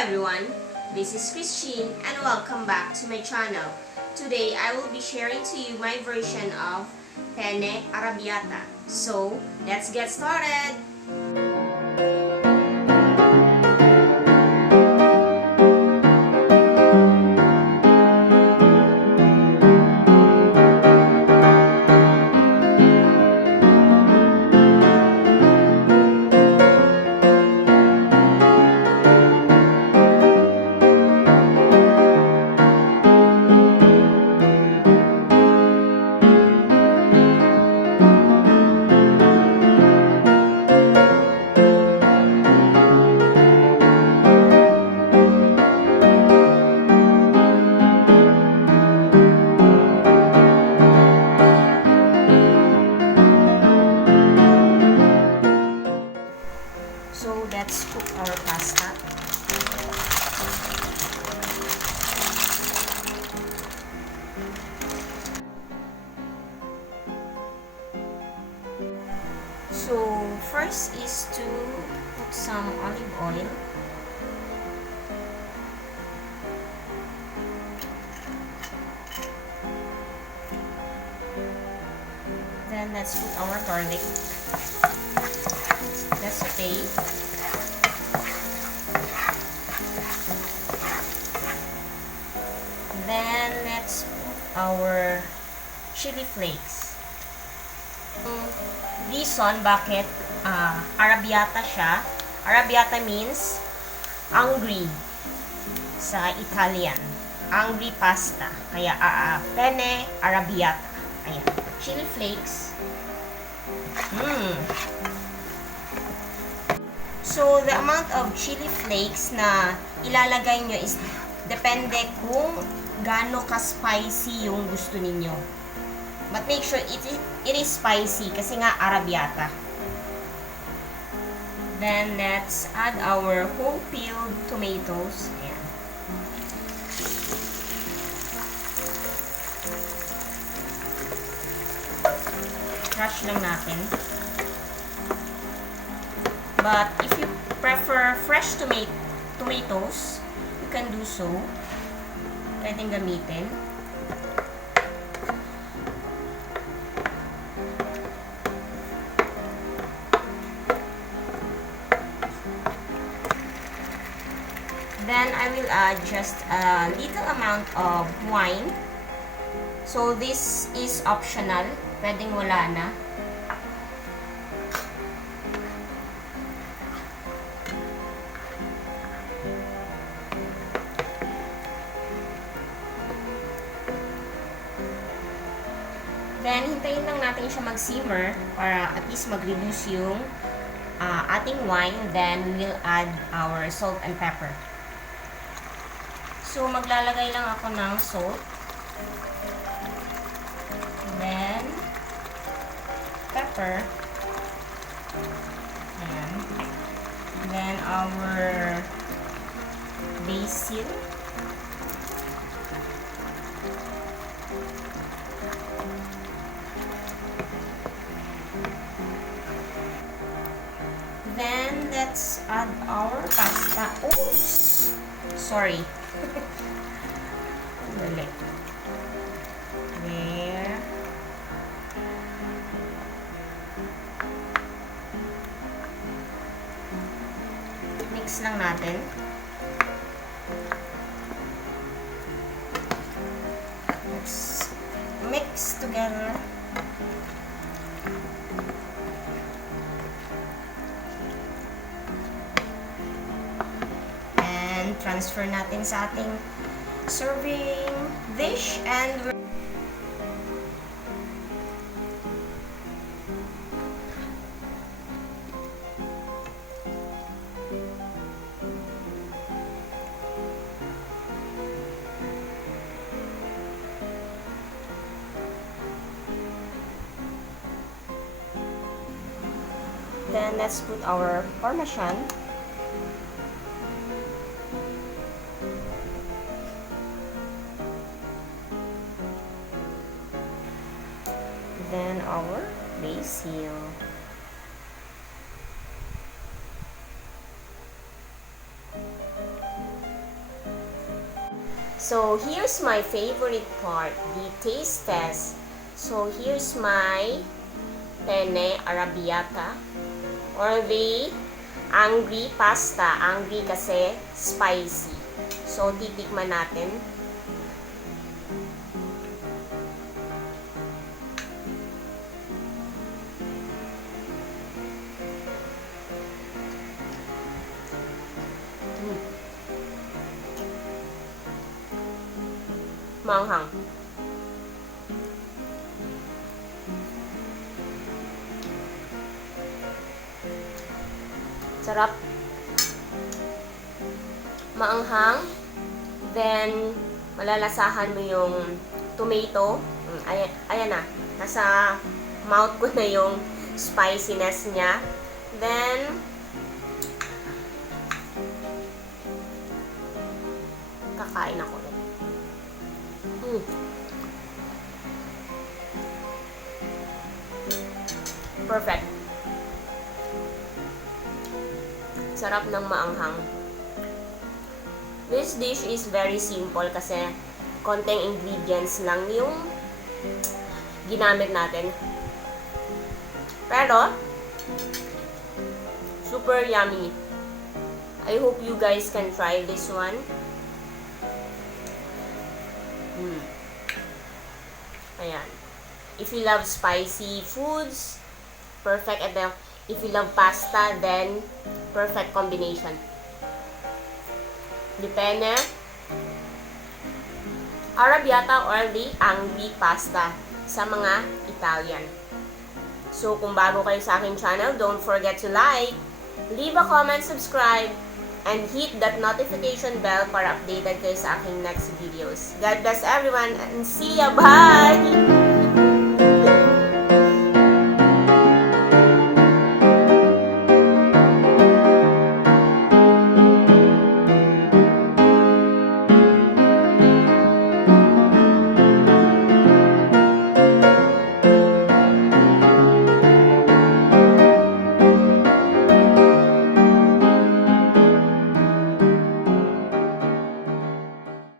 everyone, this is Christine and welcome back to my channel. Today I will be sharing to you my version of Penne Arrabiata. So, let's get started! So let's cook our pasta. So first is to put some olive oil. Then let's put our garlic. Let's saute. Then let's put our chili flakes. Reason bakit Arrabiata siya. Arrabiata means angry sa Italian. Angry pasta. Kaya Penne Arrabiata. Ayan. Chili flakes. So, the amount of chili flakes na ilalagay nyo is depende kung gaano ka-spicy yung gusto ninyo. But make sure it is spicy kasi nga Arrabiata. Then, let's add our whole peeled tomatoes. Ayan. Crush lang natin. But if you prefer fresh tomatoes, you can do so. Pwedeng gamitin. Then I will add just a little amount of wine. So this is optional. Pwedeng wala na. Then, hintayin lang natin siya mag-simmer para at least mag-reduce yung ating wine. Then, we'll add our salt and pepper. So, maglalagay lang ako ng salt. Then, pepper. Ayan. Then, our basil. Then, let's add our pasta. Oops! Sorry. There. Mix lang natin. Let's mix together. Transfer natin sa ating serving dish and then let's put our Parmesan. Then our basil. So, here's my favorite part, the taste test. So, here's my Penne Arrabiata or the angry pasta. Angry kasi spicy. So, titikman natin. Manghang. Sarap. Maanghang. Then, malalasahan mo yung tomato. Ayan na. Nasa mouth ko na yung spiciness niya. Then, kakain ako. Perfect. Sarap ng maanghang. This dish is very simple kasi konting ingredients lang yung ginamit natin. Pero, super yummy. I hope you guys can try this one. Ayan. If you love spicy foods, perfect. And then, if you love pasta, then perfect combination. The Penne Arrabiata or the angry pasta sa mga Italian. So, kung bago kayo sa aking channel, don't forget to like, leave a comment, subscribe, and hit that notification bell para updated kayo sa aking next videos. God bless everyone and see ya! Bye!